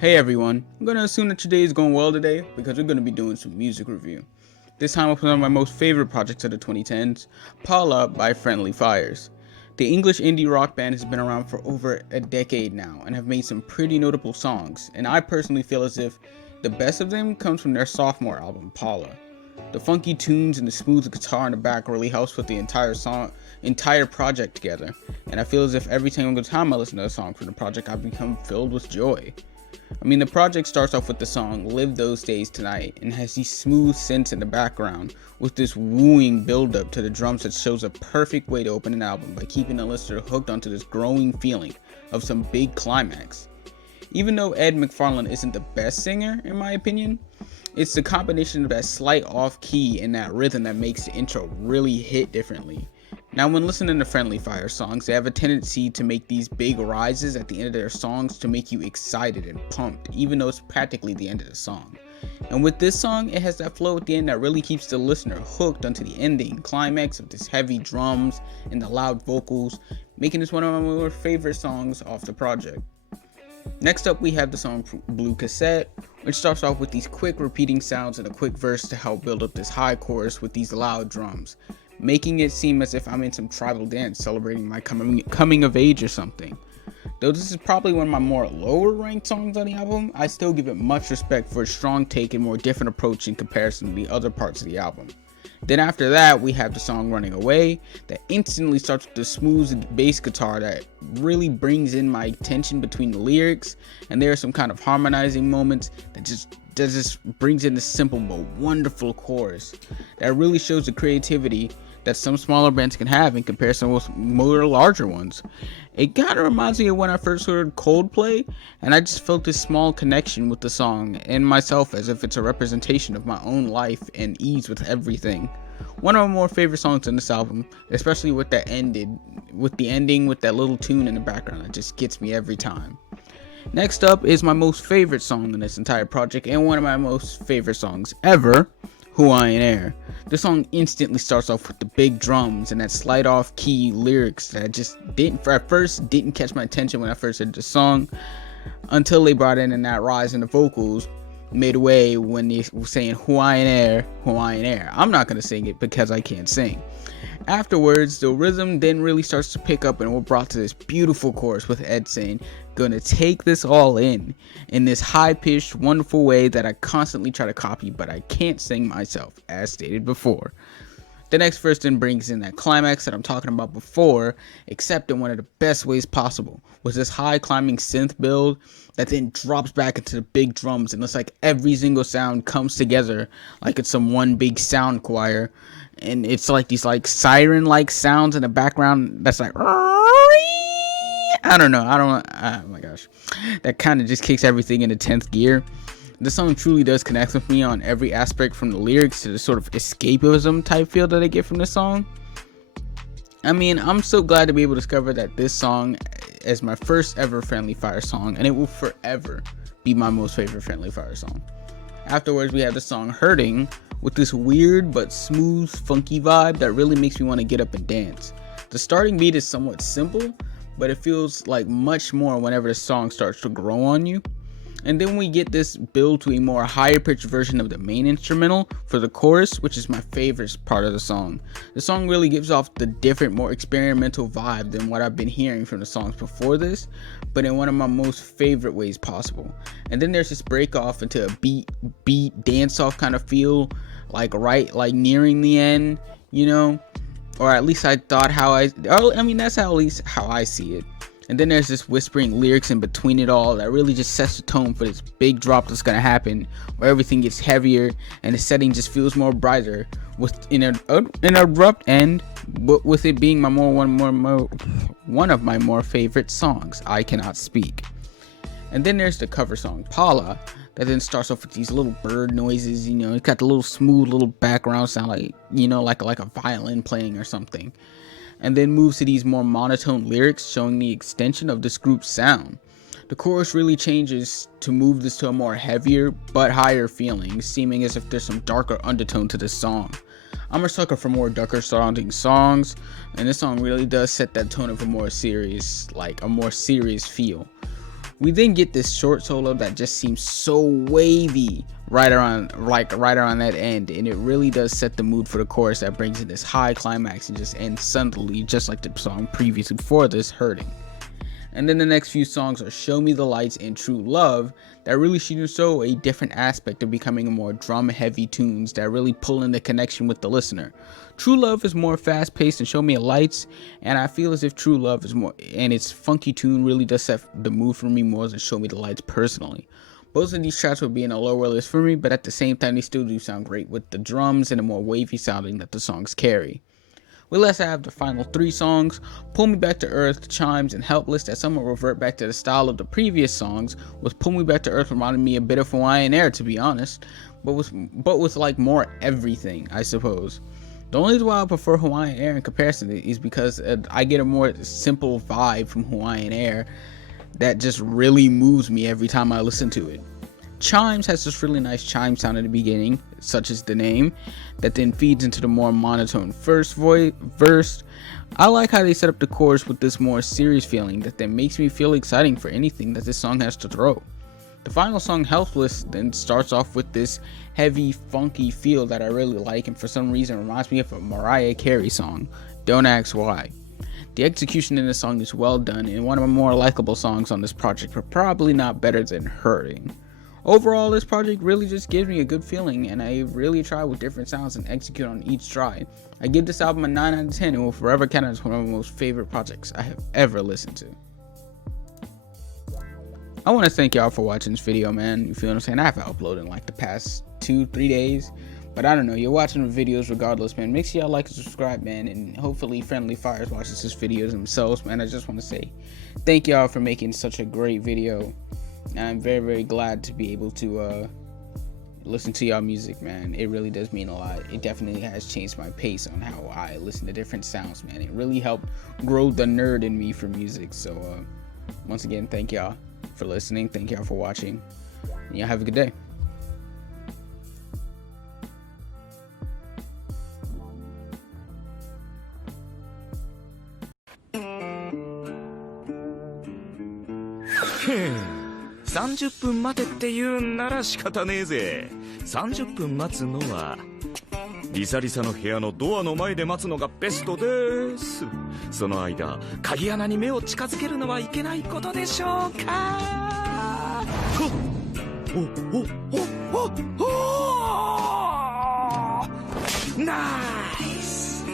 Hey everyone, I'm gonna assume that your day is going well today because we're gonna be doing some music review. This time with one of my most favorite projects of the 2010s, Paula by Friendly Fires. The English indie rock band has been around for over a decade now and have made some pretty notable songs, and I personally feel as if the best of them comes from their sophomore album, Paula. The funky tunes and the smooth guitar in the back really helps put the entire project together, and I feel as if every single time I listen to a song from the project, I become filled with joy. The project starts off with the song Live Those Days Tonight and has these smooth synths in the background with this wooing build up to the drums that shows a perfect way to open an album by keeping the listener hooked onto this growing feeling of some big climax. Even though Ed McFarlane isn't the best singer, in my opinion, it's the combination of that slight off key and that rhythm that makes the intro really hit differently. Now, when listening to Friendly Fire songs, they have a tendency to make these big rises at the end of their songs to make you excited and pumped, even though it's practically the end of the song. And with this song, it has that flow at the end that really keeps the listener hooked onto the ending climax of this heavy drums and the loud vocals, making this one of my more favorite songs off the project. Next up, we have the song Blue Cassette, which starts off with these quick repeating sounds and a quick verse to help build up this high chorus with these loud drums, making it seem as if I'm in some tribal dance celebrating my coming of age or something. Though this is probably one of my more lower ranked songs on the album, I still give it much respect for its strong take and more different approach in comparison to the other parts of the album. Then after that, we have the song Running Away that instantly starts with the smooth bass guitar that really brings in my attention between the lyrics, and there are some kind of harmonizing moments that just brings in this simple but wonderful chorus that really shows the creativity that some smaller bands can have in comparison with more larger ones. It kind of reminds me of when I first heard Coldplay, and I just felt this small connection with the song and myself as if it's a representation of my own life and ease with everything. One of my more favorite songs in this album, especially with the ending with that little tune in the background that just gets me every time. Next up is my most favorite song in this entire project and one of my most favorite songs ever, Hawaiian Air. This song instantly starts off with the big drums and that slight off key lyrics that just didn't catch my attention when I first heard the song until they brought in that rise in the vocals midway when they were saying Hawaiian Air, Hawaiian Air. I'm not going to sing it because I can't sing. Afterwards, the rhythm then really starts to pick up and we're brought to this beautiful chorus with Ed saying, "Gonna take this all in this high-pitched, wonderful way that I constantly try to copy, but I can't sing myself," as stated before. The next verse then brings in that climax that I'm talking about before, except in one of the best ways possible, with this high climbing synth build that then drops back into the big drums, and it's like every single sound comes together like it's some one big sound choir, and it's like these like siren like sounds in the background that's like oh my gosh, that kind of just kicks everything into 10th gear. The song truly does connect with me on every aspect, from the lyrics to the sort of escapism type feel that I get from this song. I'm so glad to be able to discover that this song is my first ever Friendly Fire song, and it will forever be my most favorite Friendly Fire song. Afterwards, we have the song Hurting with this weird but smooth, funky vibe that really makes me want to get up and dance. The starting beat is somewhat simple, but it feels like much more whenever the song starts to grow on you. And then we get this build to a more higher pitched version of the main instrumental for the chorus, which is my favorite part of the song. The song really gives off the different, more experimental vibe than what I've been hearing from the songs before this, but in one of my most favorite ways possible. And then there's this break off into a beat dance off kind of feel, like nearing the end, or at least I thought that's at least how I see it. And then there's this whispering lyrics in between it all that really just sets the tone for this big drop that's gonna happen, where everything gets heavier and the setting just feels more brighter with an abrupt end, but with it being one of my more favorite songs, I Cannot Speak. And then there's the cover song Paula that then starts off with these little bird noises. It's got the little smooth little background sound like a violin playing or something, and then moves to these more monotone lyrics showing the extension of this group's sound. The chorus really changes to move this to a more heavier but higher feeling, seeming as if there's some darker undertone to this song. I'm a sucker for more darker sounding songs, and this song really does set that tone of a more serious feel. We then get this short solo that just seems so wavy right around that end, and it really does set the mood for the chorus that brings in this high climax and just ends suddenly, just like the song previously before this, Hurting. And then the next few songs are Show Me the Lights and True Love that really show a different aspect of becoming a more drum heavy tunes that really pull in the connection with the listener. True Love is more fast paced than Show Me the Lights, and I feel as if True Love is more, and its funky tune really does set the mood for me more than Show Me the Lights personally. Both of these tracks would be in a lower list for me, but at the same time they still do sound great with the drums and the more wavy sounding that the songs carry. We let's have the final 3 songs, Pull Me Back to Earth, Chimes, and Helpless, that somewhat revert back to the style of the previous songs, with Pull Me Back to Earth reminding me a bit of Hawaiian Air, to be honest, but with like more everything, I suppose. The only reason why I prefer Hawaiian Air in comparison is because I get a more simple vibe from Hawaiian Air that just really moves me every time I listen to it. Chimes has this really nice chime sound in the beginning, such as the name, that then feeds into the more monotone first verse. I like how they set up the chorus with this more serious feeling that then makes me feel exciting for anything that this song has to throw. The final song, Helpless, then starts off with this heavy, funky feel that I really like, and for some reason reminds me of a Mariah Carey song, Don't Ask Why. The execution in this song is well done and one of my more likable songs on this project, but probably not better than Hurting. Overall, this project really just gives me a good feeling, and I really try with different sounds and execute on each try. I give this album a 9 out of 10 and will forever count as one of my most favorite projects I have ever listened to. I want to thank y'all for watching this video, man. You feel what I'm saying? I haven't uploaded in like the past 2-3 days, but I don't know. You're watching the videos regardless, man. Make sure y'all like and subscribe, man, and hopefully Friendly Fires watches this videos themselves, man. I just want to say thank y'all for making such a great video. And I'm very, very glad to be able to listen to y'all music, man. It really does mean a lot. It definitely has changed my pace on how I listen to different sounds, man. It really helped grow the nerd in me for music. So once again, thank y'all for listening. Thank y'all for watching. And y'all have a good day.30分待てって言うんなら仕方ねえぜ。30分待つのはリサリサの部屋のドアの前で待つのがベストです。その間鍵穴に目を近づけるのはいけないことでしょうか。ナイス